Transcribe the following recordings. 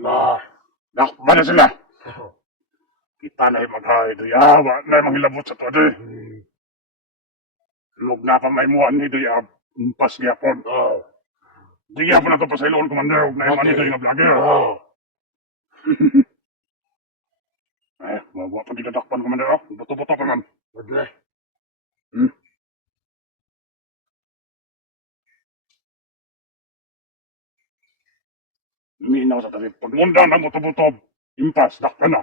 na. Nakba na sila. Kita na yung maghay. Diyawa na yung manghilabot sa tuwade. Lug na ka may muan ni Diyab. Pas gyapon. Di gyapon na ito pa sa ilon, Commander. Huwag na yung manito yung vlogger. Mawa pa gidadakpan, Commander. Buto-buto pa man. Okay. Minaw sa tabi. Pagmundan ng buto-buto. Impas, dakpan na.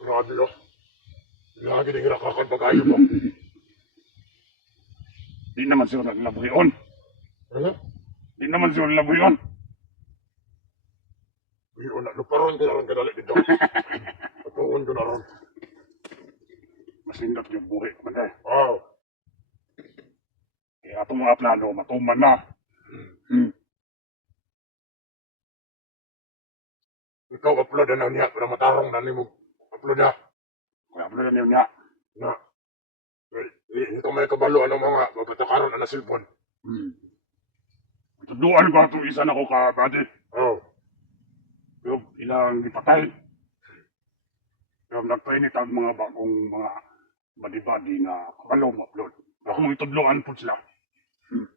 Grabe yun. Lagi din kinakakan pag-ayo mo. Di naman siya naglabuyon. Di naman siya naglabuyon. Yun na, luparon ko na rin kadali dito. Patuon ko na rin. Masindot yung buhi, Commander. Wow. Kaya itong mga plano, matuman na. Ikaw upload na niya para matarong na ni mo. Upload na. Kaya pala na niya. Na. Ito may kabalo ng mga mapatakaroon na silpon. Tuduan ko itong isa na ko ka-buddy. Yung ilang ipatay. Yung nagpainit ang mga bagong mga badi-badi na kabalong upload. Ako mong itudloan po sila.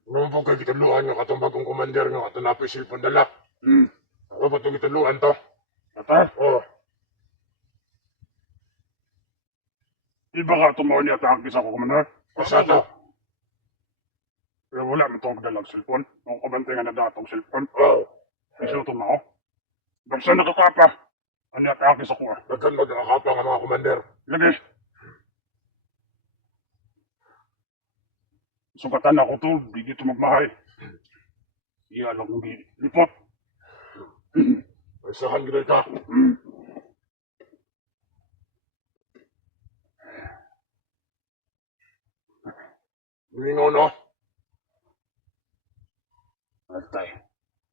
Naman po kayo kituluan nga katong bagong commander nga katong napoy silpon dala. Ako pa itong kituluan to. Ata? Iba ka tumawa niya at isa ko, Commander. Asa to? Pero wala mo itong dalag silpon. Ang kabantay nga na datong silpon. Isuto na ako. Bagsa nakakapa. Ano at akis ako ah. Daghan magkakapa nga mga commander. Lagi. Sugatan ako to, di dito magmahay. Iya lang kong lipot. Isahan gila ka. Mingo no? Altay.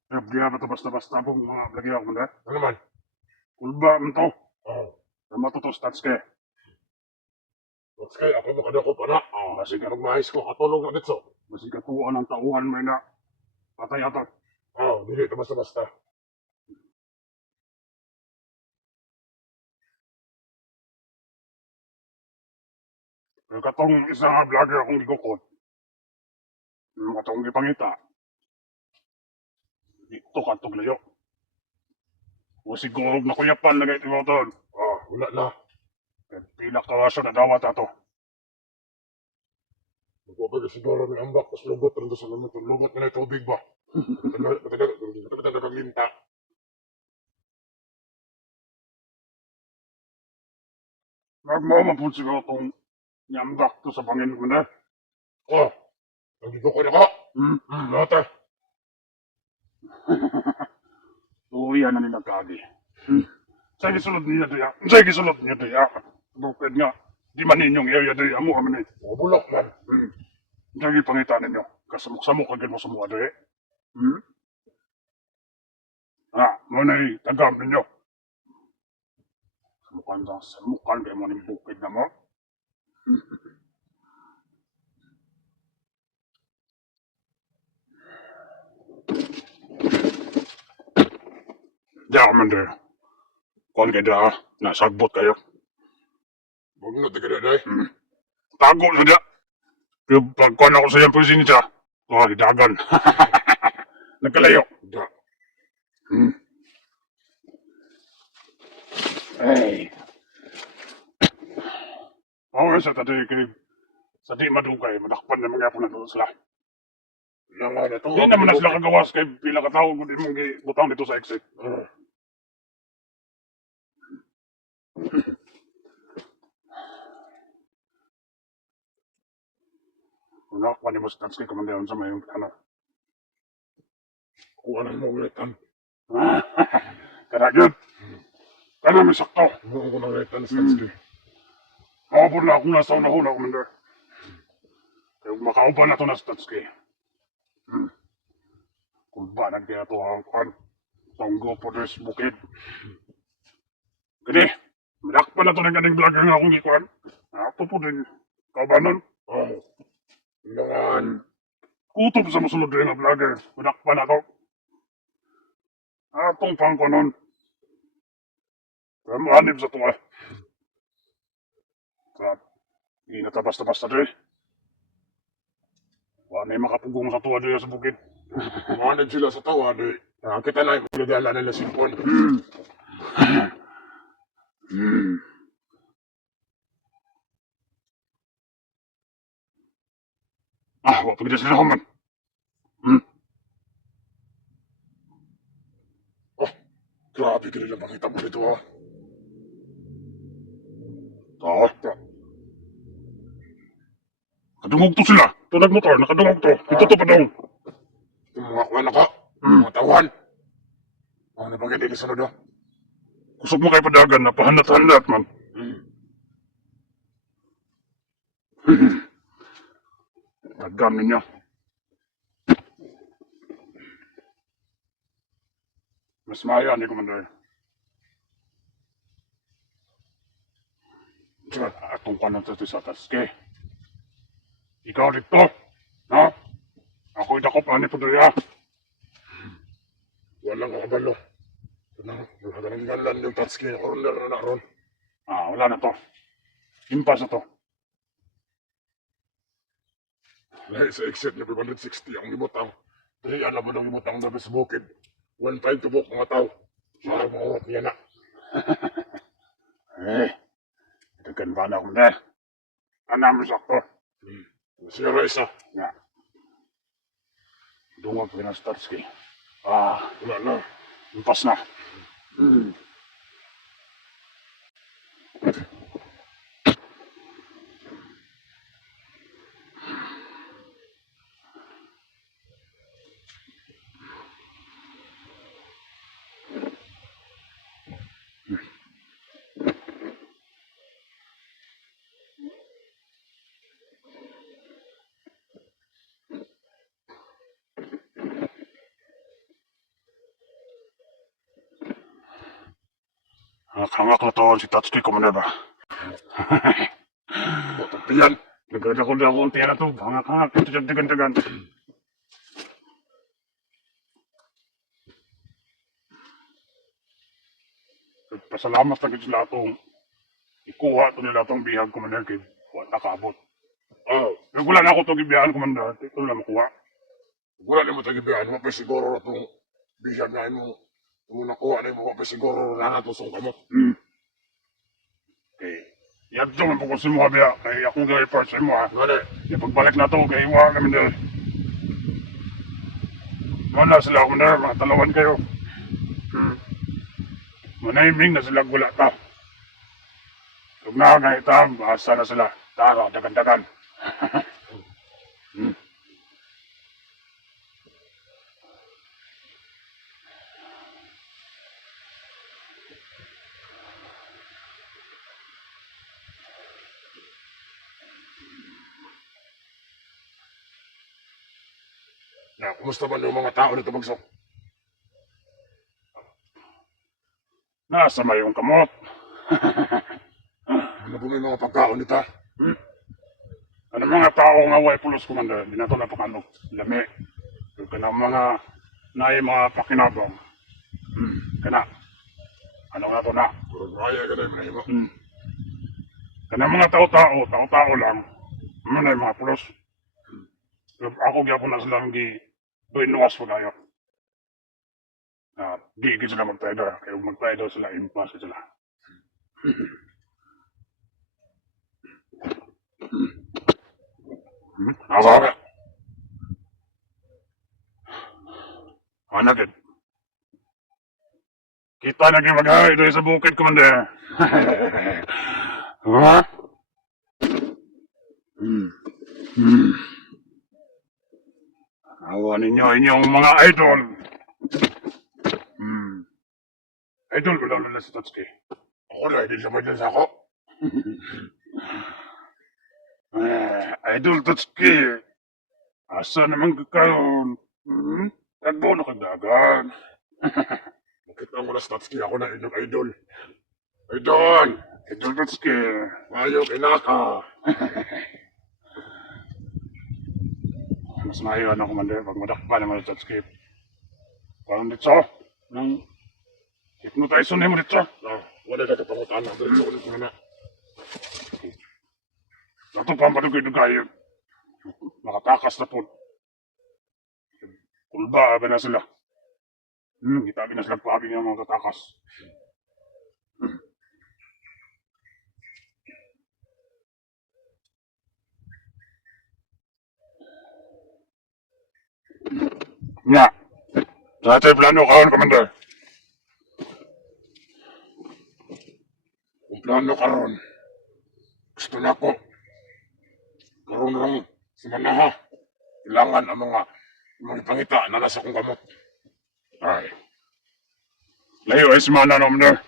Pero di ba ito basta-basta po mga lagi ako na? Ano man? Kulba man to. Tama to to stats kaya. Kaya ako makadako pa na. Kasi ka magmahis ko, katulog na dito. Masig katuan ang tauhan may na patay ato. Dili ito basta-basta. Pero katong isa nga vlogger akong gigukod. Katong gipangita. Dito katong layo. O sigurog na kuyapan na gayit mo doon. Wala na. Pila kawaso na dawat ato. Magpapag siguro may ambak, tapos lugot rin sa lumot. Lugot na tubig ba? Matagal nagaglinta. Nagmamapun siguro itong nyambak to sa bangin ko na. Nandito ko na ka. Nata. Uwihan na nila kagi. Sa gisulod niya daya. Sa gisulod niya daya. Bukid nga. Di man ninyong area daya mo kami na. Bulok man. Sa gipangita ninyo. Kasamok-samok kagin mo sa mga daya. Muna'y tagam ninyo. Samukan kayo mo ng bukid na mo. Diya, Commander. Kuhan kayo da, nasagbot kayo. Huwag na taga na Tago na diya. Pero pagkuhan ako sa iyang presidensya, dagan. Nagkalayo. Da. Ay. Sa tadi kay sa di madugay, madakpan na mga po na doon sila. Yan nga na ito. Di naman na sila kagawas kay pila ka tao kung di mong butang dito sa exit. Wala ko ni mo stats kay Commander sa may ano. Kuha na mo ulitan. Karagyod. Kana may sakto. Kuha ko na ulitan sa Stansky. Makapod na akong nasa una-una, Commander. Kaya makauban na ito na Statsky. Kung ba nagkaya ito ang kwan. Tonggo po des bukid. Gani. Madakpan na to ng ganing vlogger nga akong ikuan. Ato po din. Kaubanon. Oh. Ilangan. Kutob sa masulod rin nga vlogger. Madakpan na to. Atong pangkonon. Kaya maanib sa tuwa. Kaya, hindi natabas-tabas na rin. Wala na makapugong sa tuwa rin sa bukid. Kumanid sila sa tawa, di. Nakakita na yung pinagala nila sipon. Wala pagkita sila man. Grabe ka nila makita mo dito, ha? Kadungog to sila. Tunag motor, nakadungog to. Ito to padung. Yung mga kuwan ako. Mga tawan. Ano ba ganyan sunod, ha? Kusog mo kay padagan na pahanat-hanat man. Tagam ninyo. Mas maya ni Commander. Diyan, atong kanan sa taske. Ikaw dito. No? Ako idakop ani po daya. Walang kabalo. Nagagaling galan yung tatski na corner na naroon. Wala na to. Impas na to. Lahi sa exit na 560 ang ibutang. Dahil alam mo nang ibutang na sa bukid. 1.5 tubok mga tao. Para mauot niya na. Itagan ba na akong dahil? Anam sakto. Siya Raisa. Nga. Dungog ko na sa Tatsuki. Wala na. Impas na. Hangak na to si Tatsuki Commander ba? Botong piyan. Nagkada ko na akong tira to. Hangak-hangak. Ito dyan dagan-dagan. Pasalamat na gid sila itong ikuha ito nila itong bihag Commander kay wala nakabot. Wala na ako itong ibiyahan Commander. Ito lang makuha. Wala na mo tagibihan. Mapay siguro na itong bisan na mo. Kung nakuha na mo, mapay siguro na natusong ka mo. Okay. Yadto man po ko sa mga biya. Kaya akong gawin part sa mo ha. Wala. Pagbalik na to kay iwa kami na. Wala sila Commander. Mga talawan kayo. Manahiming na sila gula ta. Huwag na ganita, basta na sila. Tara, dagan-dagan. Na, kumusta man yung mga tao dito bagsok? Nasa mayong kamot. Ano po may mga pagkaon dito? Ano mga tao nga way pulos Commander, di na ito napakanog. Lami. Kana mga naay mga pakinabang. Kana. Ano nga to na? Kurang raya ka na yung mahimo. Kana mga tao-tao lang. Ano na yung mga pulos. Ako gyapon na silang binuwas po tayo. Di sila magpahidor. Kaya magpahidor sila, impas sila. Sabi. Ano gid? Kita na kayo mag-hay doon sa bukid, Commander. Ha? Awa ninyo inyong mga idol. Idol ko lang nila si Tatsuki. Ako na, hindi siya madyan sa ako. Idol Tatsuki. Asa naman ka karon? Tagbo na kagdagan. Bakit ang mga Statsky ako na inyong idol? Idol! Idol Dutski. Mayo kinaka. Mas maayo na Commander pag madakpan naman sa skip. Parang dito, nang hypnotize mo dito. Wala na kapangutan na. Diretso ulit mo na. Dato pa ang padugay-dugay. Nakatakas na po. Kulba ba na sila? Kita na sila pagi ng mga katakas. Nga. Dati plano kaon, Commander. Kung plano karon. Gusto na ko. Karon lang sa manaha. Kailangan ang mga ipangita na nasa kong kamot. Ay. Layo ay si Mana, Commander.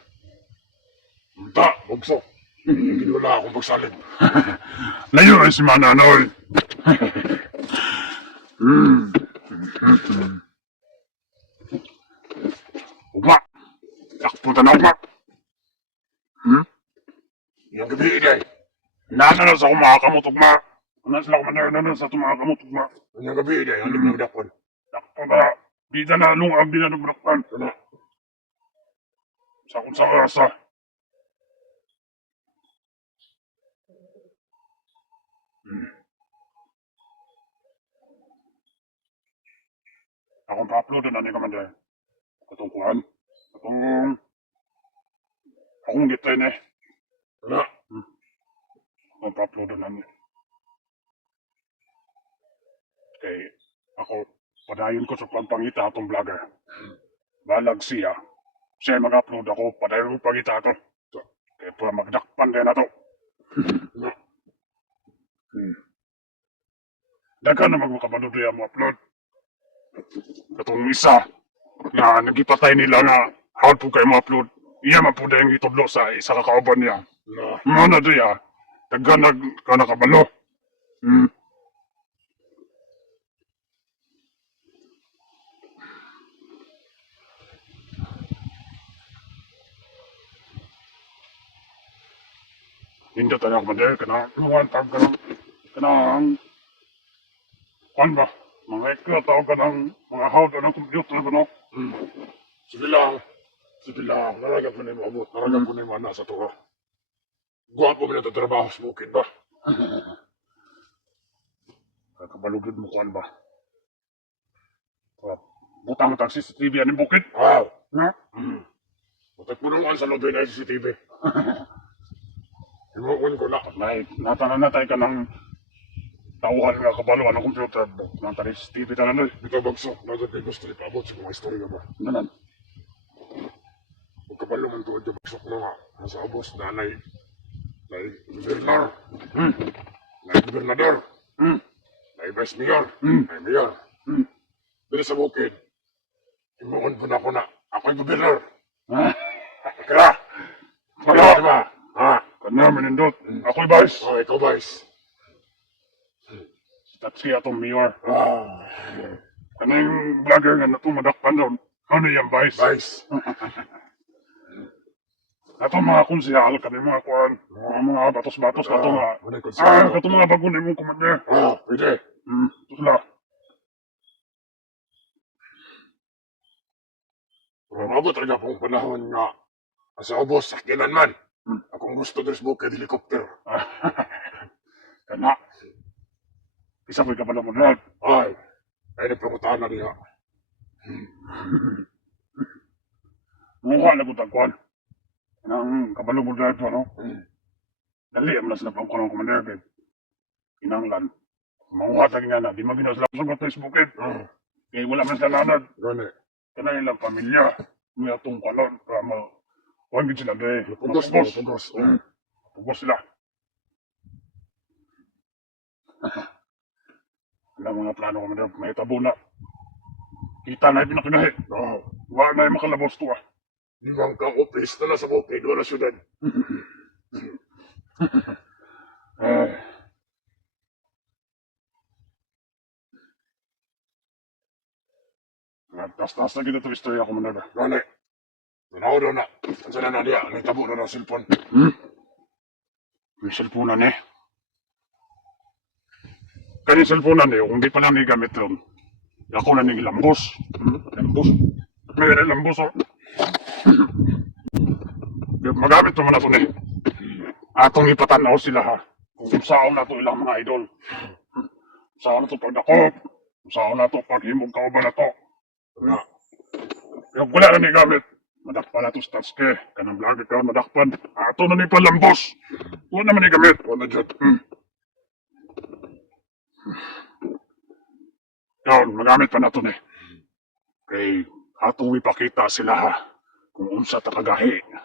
Munta, bugso. Ginula akong pagsalib. Layo ay si Mana, Noy. Ugma. Takputan na ugma. Yung gabi inay. Nasa na sa kumakamot ugma. Nasa sila Commander, nasa sa kumakamot ugma. Yung gabi inay. Ano yung dakon? Takpo na. Di na lungag, di na nagulakpan. Ano? Sa kung sa rasa. Akong pa-upload na ni Commander. Katong kuhan. Akong gitin eh. Ano? Akong pa-upload na ni. Kay ako, padayon ko sa pagpangita atong vlogger. Balag siya. Siya mag-upload ako, padayon ko pagita ato. Kaya pa magdakpan din na to. Dagan na magmakabalod yan mo upload. Katong isa na nagipatay nila na hawad po kayo ma-upload. Iya man po dahil itudlo sa isa kakauban niya. No. Ano na diya? Dagan na nakabalo. Hindi tayo Commander, kanang kuan ba? Mga ikataw kanang mga hawad ng computer ba no? Sige lang. Sige lang. Naragan ko na yung abot. Naragan ko na yung nasa to ka. Gwapo mo na ito trabaho sa bukid ba? Kakabalugid mo kuan ba? Butang tag CCTV yan yung bukid. Wow. Ha? Matak mo naman sa lobby na CCTV. Imuun ko na. Natanan na tayo ka ng tauhan nga kabalo ng computer. Nang tayo CCTV tanan doy. Bitaw bagso. Nagad kayo gusto ipabot sa mga istorya ba? Ganan. Magkabalo man tuwad yung bagsok na nga. Nasa abos na nay gobernador. Nay gobernador. Nay vice mayor. Nay mayor. Dili sa bukid. Imuun ko na ako'y gobernador. Kaya. Kaya diba? Ha? Kana menindot. Ako'y vice. Oh, ikaw vice. Tatsi atong mayor. Ah. Kanang vlogger nga natong madakpan doon. Ano yung vice? Vice. Atong mga konsihal, kanang mga kuan, mga batos-batos, katong nga. Katong mga bago na mong Commander. Pwede. Ito sila. Mabot talaga pong panahon nga sa ubos, sakyanan man. Akong gusto din sa bukid, helicopter. Kana. Isa ko'y kapala mo na. Ay, ay nagpangutaan na niya. Mukha na ko tagkuhan. Nang kabalo mo na ito, ano? Dali, ang las na pang kunong Commander, kay kinanglan. Mukha tagi nga na, di maginas lang sa mga Facebook, kaya wala man sila nanad. Gani. Kana ilang pamilya, may atong kanon, para huwag din sila doon. Pugos mo, pugos. Pugos sila. Ilang mga plano ko man may tabo na. Kita na yung pinakinahi. Wala na yung makalabos to ah. Limang ka office na nasa bukid, wala syudad. Tas-tas na kita ito istorya ko man na. Gani. Tanaw daw na. Ang sana na niya, may tabo na ng cellphone. May cellphone eh. Kani cellphone eh, kung di pa lang gamit ron. Ako na ning lambos. Lambos. May lambos oh. Magamit naman na ito eh. Atong ipatanaw sila ha. Kung saan na ito ilang mga idol. Saan na ito pagdakop. Saan na ito paghimog kauban na ito. Nga. Kaya wala na ni gamit. Madakpan na ito sa tatske. Kanang vlog ka madakpan. Ato na ni palambos. Wala naman ni gamit. Wala dyan. Yun, magamit pa na ito eh. Kay atong ipakita sila ha. Kung unsa ta kagahi.